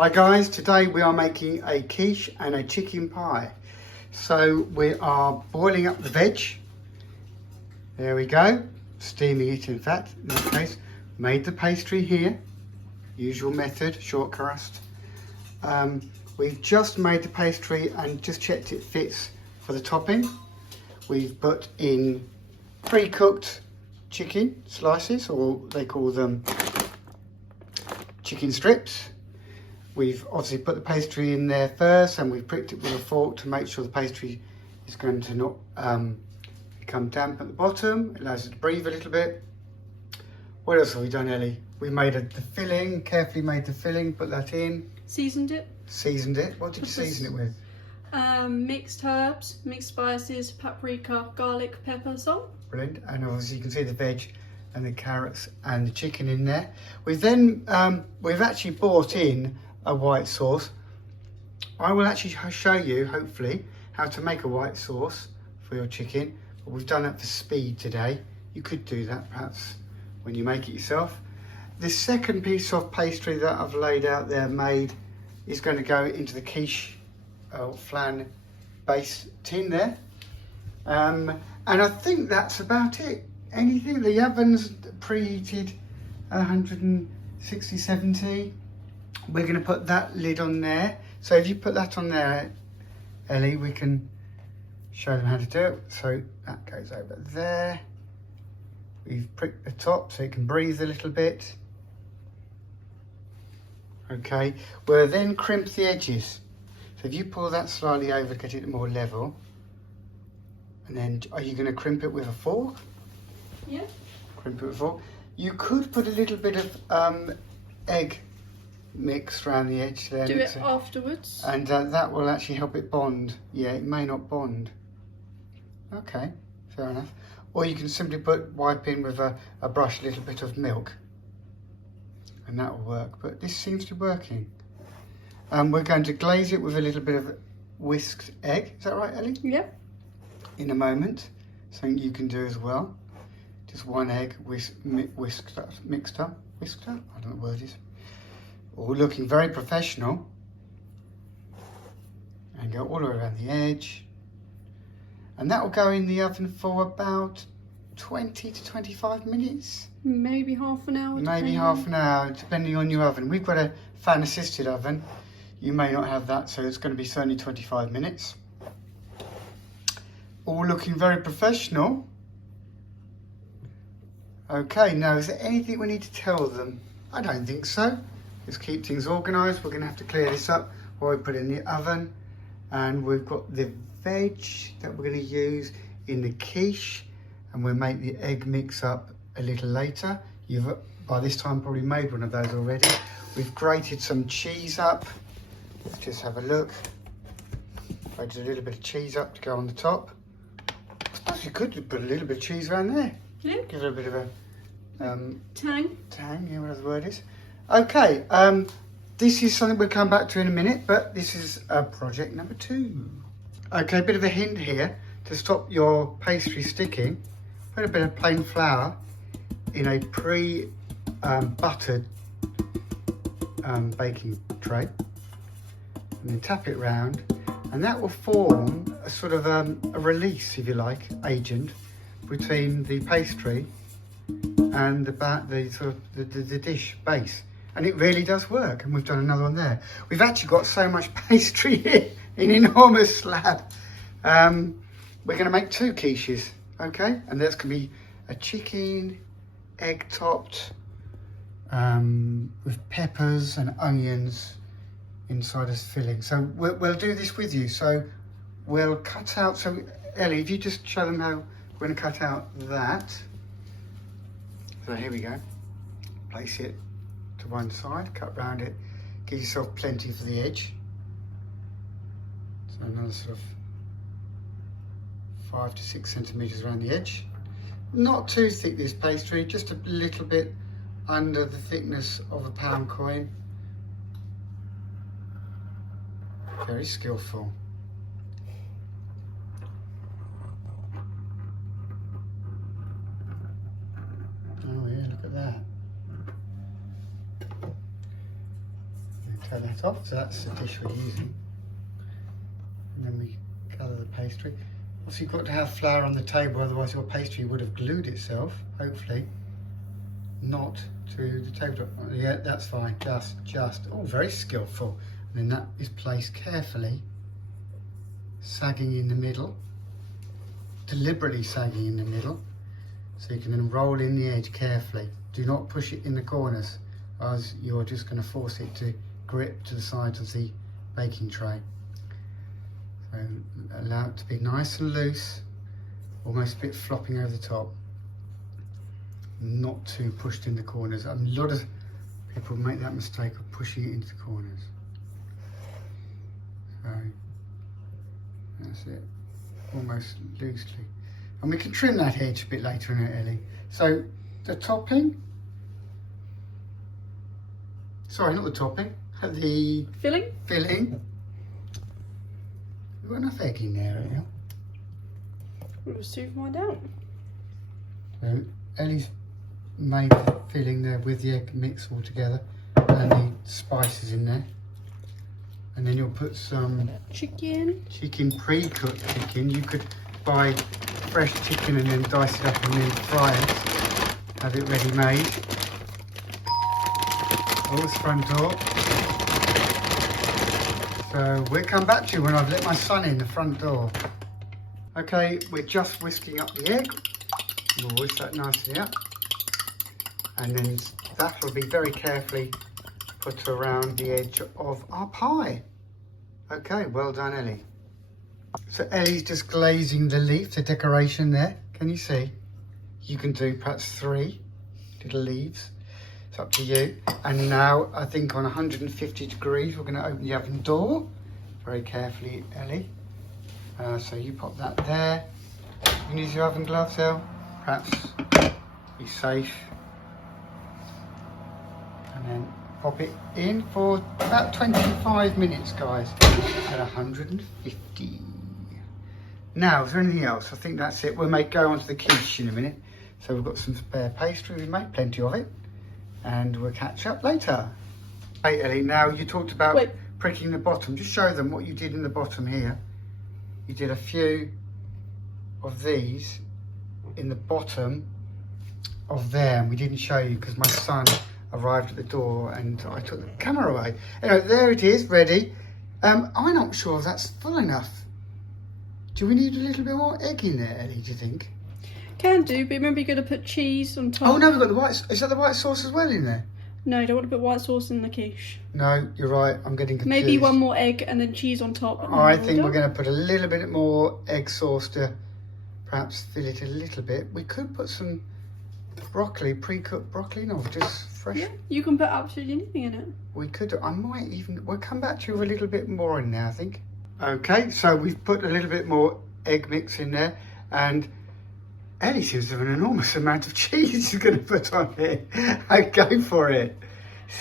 Hi guys, today we are making a quiche and a chicken pie. So we are boiling up the veg. There we go, steaming it in fact, in this case. Made the pastry here, usual method, short crust. We've just made the pastry and just checked it fits for the topping. We've put in pre-cooked chicken slices, or they call them chicken strips. We've obviously put the pastry in there first, and we've pricked it with a fork to make sure the pastry is going to not become damp at the bottom. It allows it to breathe a little bit. What else have we done, Ellie? We made the filling, carefully made the filling, put that in. Seasoned it. Seasoned it. What did you season it with? Mixed herbs, mixed spices, paprika, garlic, pepper, salt. Brilliant. And obviously you can see the veg and the carrots and the chicken in there. We've then, we've actually bought in a white sauce. I will actually show you, hopefully, how to make a white sauce for your chicken. But we've done that for speed today. You could do that perhaps when you make it yourself. The second piece of pastry that I've laid out there made is going to go into the quiche flan base tin there. And I think that's about it. Anything, the oven's preheated 160, 70. We're going to put that lid on there. So if you put that on there, Ellie, we can show them how to do it. So that goes over there. We've pricked the top so it can breathe a little bit. Okay, we'll then crimp the edges. So if you pull that slightly over, get it more level. And then, are you going to crimp it with a fork? Yeah. Crimp it with a fork. You could put a little bit of egg mix around the edge there. Do it afterwards. And that will actually help it bond. Yeah, it may not bond. Okay, fair enough. Or you can simply wipe in with a brush a little bit of milk. And that will work, but this seems to be working. We're going to glaze it with a little bit of whisked egg. Is that right, Ellie? Yeah. In a moment, something you can do as well. Just one egg mixed up. I don't know what the word is. All looking very professional. And go all the way around the edge. And that will go in the oven for about 20 to 25 minutes. Maybe half an hour. Maybe half an hour, depending on your oven. We've got a fan assisted oven. You may not have that, so it's going to be certainly 25 minutes. All looking very professional. Okay, now is there anything we need to tell them? I don't think so. Let's keep things organised. We're going to have to clear this up while we put it in the oven. And we've got the veg that we're going to use in the quiche. And we'll make the egg mix up a little later. You've, by this time, probably made one of those already. We've grated some cheese up. Let's just have a look. Grated a little bit of cheese up to go on the top. I suppose you could put a little bit of cheese around there. Yeah. Give it a bit of a tang. Tang, yeah, whatever the word is. Okay, this is something we'll come back to in a minute, but this is project number 2. Okay, a bit of a hint here to stop your pastry sticking. Put a bit of plain flour in a pre-buttered baking tray, and then tap it round, and that will form a sort of a release, if you like, agent between the pastry and the dish base. And it really does work, and we've done another one there. We've actually got so much pastry here, an enormous slab. We're going to make 2 quiches, okay? And that's going to be a chicken, egg topped, with peppers and onions inside as filling. So we'll do this with you. So we'll cut out, so Ellie, if you just show them how we're going to cut out that. So here we go. Place it to one side, cut round it, give yourself plenty for the edge. So another sort of 5 to 6 centimetres around the edge. Not too thick, this pastry, just a little bit under the thickness of a pound coin. Very skillful. Oh yeah, look at that. take that off. So that's the dish we're using. And then we colour the pastry. Also, you've got to have flour on the table, otherwise your pastry would have glued itself, hopefully, not to the tabletop. Yeah, that's fine. Just. Oh, very skillful. And then that is placed carefully, sagging in the middle, deliberately sagging in the middle, so you can then roll in the edge carefully. Do not push it in the corners, as you're just going to force it to grip to the sides of the baking tray. So allow it to be nice and loose, almost a bit flopping over the top, not too pushed in the corners. A lot of people make that mistake of pushing it into the corners. So that's it, almost loosely. And we can trim that edge a bit later in it, Ellie. So the topping, sorry, not the topping, the filling. We've got enough egg in there, Ellie. We'll soon find out. So Ellie's made the filling there with the egg mix all together and the spices in there. And then you'll put some chicken, pre-cooked chicken. You could buy fresh chicken and then dice it up and then fry it. Have it ready made. Oh, it's front door. So we'll come back to you when I've let my son in the front door. Okay, we're just whisking up the egg. We'll whisk that nicely up. And then that will be very carefully put around the edge of our pie. Okay, well done, Ellie. So Ellie's just glazing the leaf, the decoration there. Can you see? You can do perhaps 3 little leaves. It's up to you. And now I think on 150 degrees, we're going to open the oven door very carefully, Ellie. So you pop that there. You can use your oven gloves, Elle. Perhaps be safe. And then pop it in for about 25 minutes, guys, at 150. Now, is there anything else? I think that's it. We'll go on to the quiche in a minute. So we've got some spare pastry. We've made plenty of it. And we'll catch up later. Hey, Ellie, now you talked about pricking the bottom. Just show them what you did in the bottom here. You did a few of these in the bottom of there. And we didn't show you because my son arrived at the door and I took the camera away. Anyway, there it is, ready. I'm not sure if that's full enough. Do we need a little bit more egg in there, Ellie, do you think? Can do, but remember you're going to put cheese on top. Oh no, we've got the white, is that the white sauce as well in there? No, you don't want to put white sauce in the quiche. No, you're right, I'm getting confused. Maybe one more egg and then cheese on top. I think we're going to put a little bit more egg sauce to perhaps fill it a little bit. We could put some broccoli, pre-cooked broccoli, no, just fresh. Yeah, you can put absolutely anything in it. We could, we'll come back to you with a little bit more in there, I think. Okay, so we've put a little bit more egg mix in there, and Ellie seems to have an enormous amount of cheese she's going to put on it. Go for it.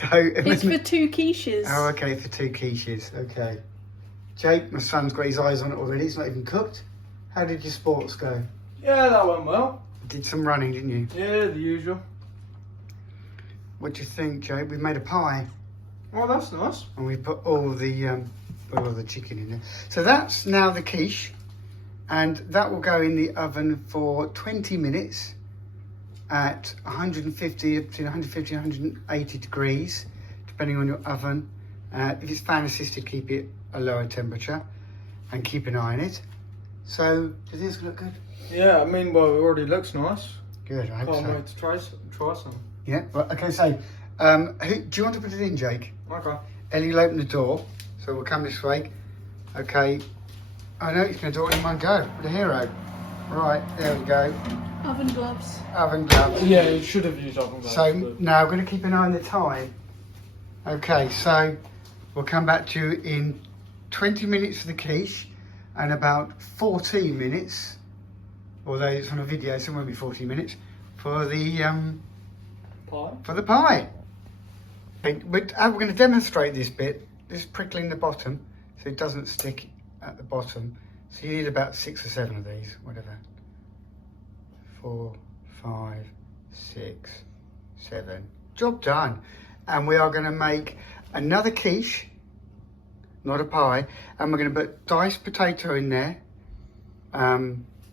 So it's for 2 quiches. Oh, okay, for 2 quiches. Okay. Jake, my son's got his eyes on it already. It's not even cooked. How did your sports go? Yeah, that went well. Did some running, didn't you? Yeah, the usual. What do you think, Jake? We've made a pie. Oh, that's nice. And we put all the chicken in there. So that's now the quiche. And that will go in the oven for 20 minutes at 150, between 150 and 180 degrees, depending on your oven. If it's fan assisted, keep it a lower temperature and keep an eye on it. So, do you think it's going to look good? Yeah, I mean, well, it already looks nice. Good, I hope Can't so. wait to try some. Yeah, well, okay, so, do you want to put it in, Jake? Okay. Ellie will open the door, so we'll come this way. Okay, I know he's going to do it in one go. The hero. Right, there we go. Oven gloves. Oven gloves. Yeah, you should have used oven gloves. So but... now I'm going to keep an eye on the time. Okay, so we'll come back to you in 20 minutes for the quiche and about 14 minutes, although it's on a video, so it won't be 14 minutes, for the pie. For the pie. But we're going to demonstrate this bit. This is prickling the bottom, so it doesn't stick at the bottom. So you need about 6 or 7 of these, whatever. 4, 5, 6, 7. Job done. And we are going to make another quiche, not a pie, and we're going to put diced potato in there,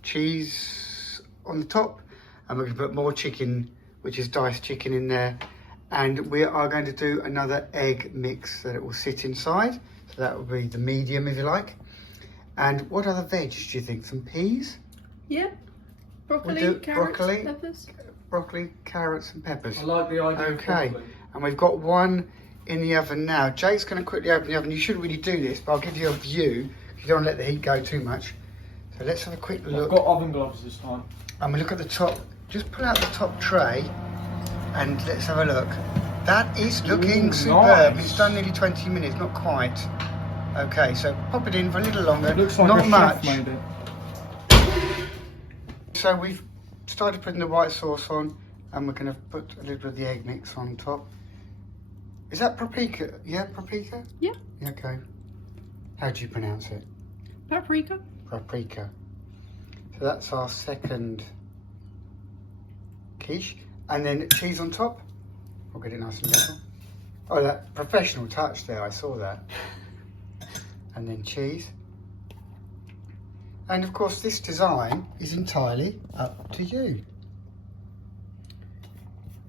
cheese on the top, and we're going to put more chicken, which is diced chicken, in there, and we are going to do another egg mix that it will sit inside, so that will be the medium if you like. And what other veg do you think? Some peas? Yeah. Broccoli, We'll do carrots, broccoli. peppers. Broccoli, carrots and peppers. I like the idea. Okay, Of broccoli. and we've got one in the oven now. Jake's going to quickly open the oven. You shouldn't really do this, but I'll give you a view. You don't want to let the heat go too much. So let's have a quick I've look. got oven gloves this time. And we look at the top. Just pull out the top tray and let's have a look. That is looking Ooh, superb. nice. It's done nearly 20 minutes, not quite. Okay, so pop it in for a little longer. It looks like not a much. chef made it. So we've started putting the white sauce on, and we're going to put a little bit of the egg mix on top. Is that paprika? Yeah, paprika? Yeah. Okay. How do you pronounce it? Paprika. Paprika. So that's our second quiche. And then cheese on top. We'll get it nice and level. Oh, that professional touch there, I saw that. And then cheese. And of course this design is entirely up to you.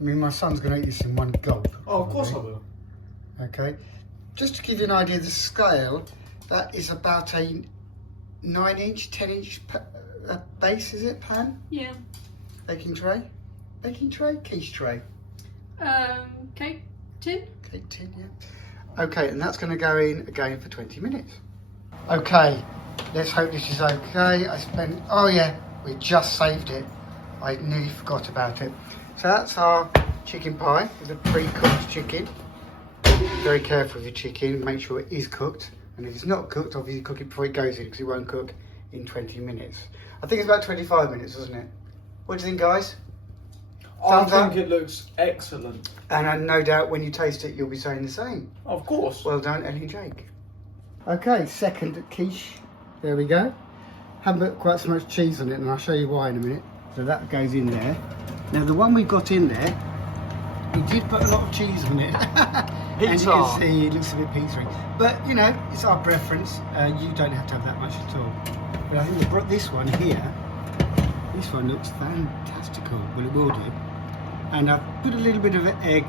I mean, my son's going to eat this in one gulp. Oh, of course I probably. will. Okay. Just to give you an idea of the scale, that is about a 9-inch, 10-inch base, is it, pan? Yeah. Baking tray? Baking tray? Quiche tray? Cake tin. Cake tin, yeah. Okay, and that's going to go in again for 20 minutes. Okay, let's hope this is okay. Oh yeah, we just saved it. I nearly forgot about it. So that's our chicken pie with the pre-cooked chicken. Very careful with your chicken, make sure it is cooked. And if it's not cooked, obviously cook it before it goes in, because it won't cook in 20 minutes. I think it's about 25 minutes, wasn't it? What do you think, guys? I Thumbs up? think it looks excellent. And no doubt when you taste it, you'll be saying the same. Of course. Well done, Ellie and Jake. Okay, second quiche. There we go. Haven't put quite so much cheese on it, and I'll show you why in a minute. So that goes in there. Now the one we got in there, we did put a lot of cheese on it. And you Pizza. can see it looks a bit pizza-y. But, you know, it's our preference. You don't have to have that much at all. But I think we brought this one here. This one looks fantastical. Well, it will do. And I've put a little bit of an egg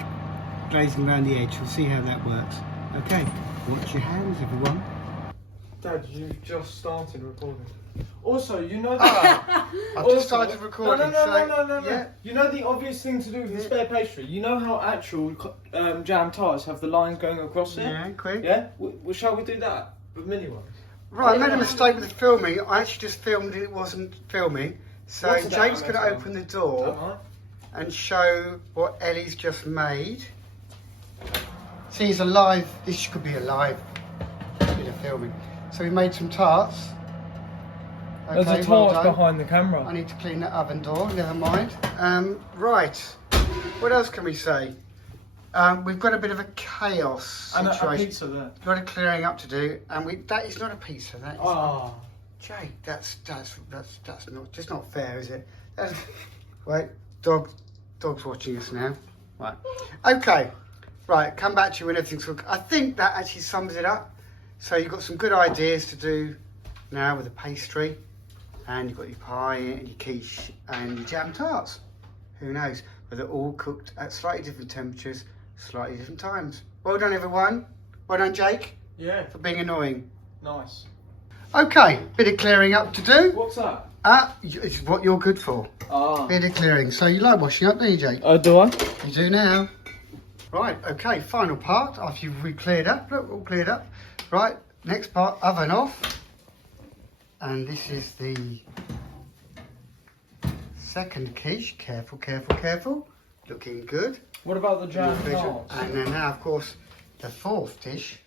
glazing around the edge. We'll see how that works. Okay, watch your hands, everyone. Dad, you've just started recording. Also, you know that. I've just started recording. No. Yeah. You know the obvious thing to do with the spare pastry. You know how actual jam tarts have the lines going across it. Yeah, quick. Yeah. Shall we do that with mini ones? Right, I made a mistake with the filming. I actually just filmed and it wasn't filming. So What's that Jake's about, going to Tom? open the Am door I? and show what Ellie's just made. See, it's a live. This could be a live bit of filming. So we made some tarts. There's a well tart done. behind the camera. I need to clean that oven door, never mind. Right, what else can we say? We've got a bit of a chaos And a situation. pizza there. A lot of clearing up to do, and that is not a pizza. That is, Ah. Jake, that's not just not fair, is it? Wait, dog's watching us now. Right, okay, right. Come back to you when everything's cooked. I think that actually sums it up. So you've got some good ideas to do now with the pastry. And you've got your pie and your quiche and your jam tarts. Who knows? But they're all cooked at slightly different temperatures, slightly different times. Well done, everyone. Well done, Jake, Yeah. for being annoying. Nice. Okay, bit of clearing up to do. What's that? It's what you're good for. Ah. Bit of clearing. So you like washing up, don't you, Jake? Do I? You do now. Right, okay, final part after we've cleared up. Look, all cleared up. Right, next part, oven off. And this is the second quiche. Careful, careful, careful. Looking good. What about the jam tarts? And then now, of course, the fourth dish.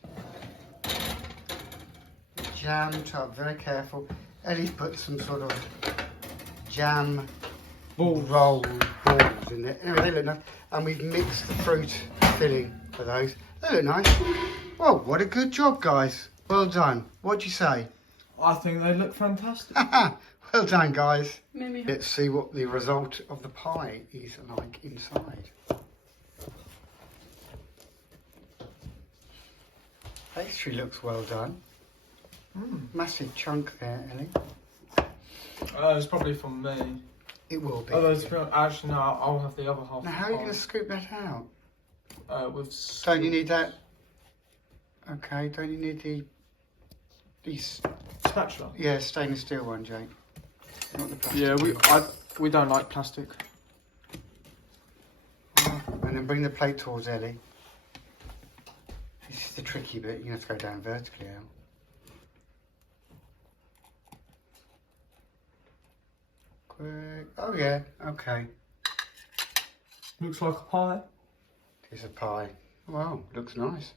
Jam tart, very careful. Ellie's put some sort of jam roll balls in there. Anyway, they look nice. And we've mixed the fruit filling for those. They look nice. Well, what a good job, guys. Well done. What'd you say? I think they look fantastic. Well done, guys. Maybe. Let's see what the result of the pie is like inside. Pastry looks well done. Mm. Massive chunk there, Ellie. It's probably from me. It will be. Although, actually, no, I'll have the other half. Now, how are you going to scoop that out? With Don't you need that? Okay, don't you need these? spatula? Yeah, stainless steel one, Jake. Not the plastic. Yeah, one. we don't like plastic. And then bring the plate towards Ellie. This is the tricky bit. You have to go down vertically, Al. Quick. Oh yeah. Okay. Looks like a pie. It's a pie. Wow, looks nice.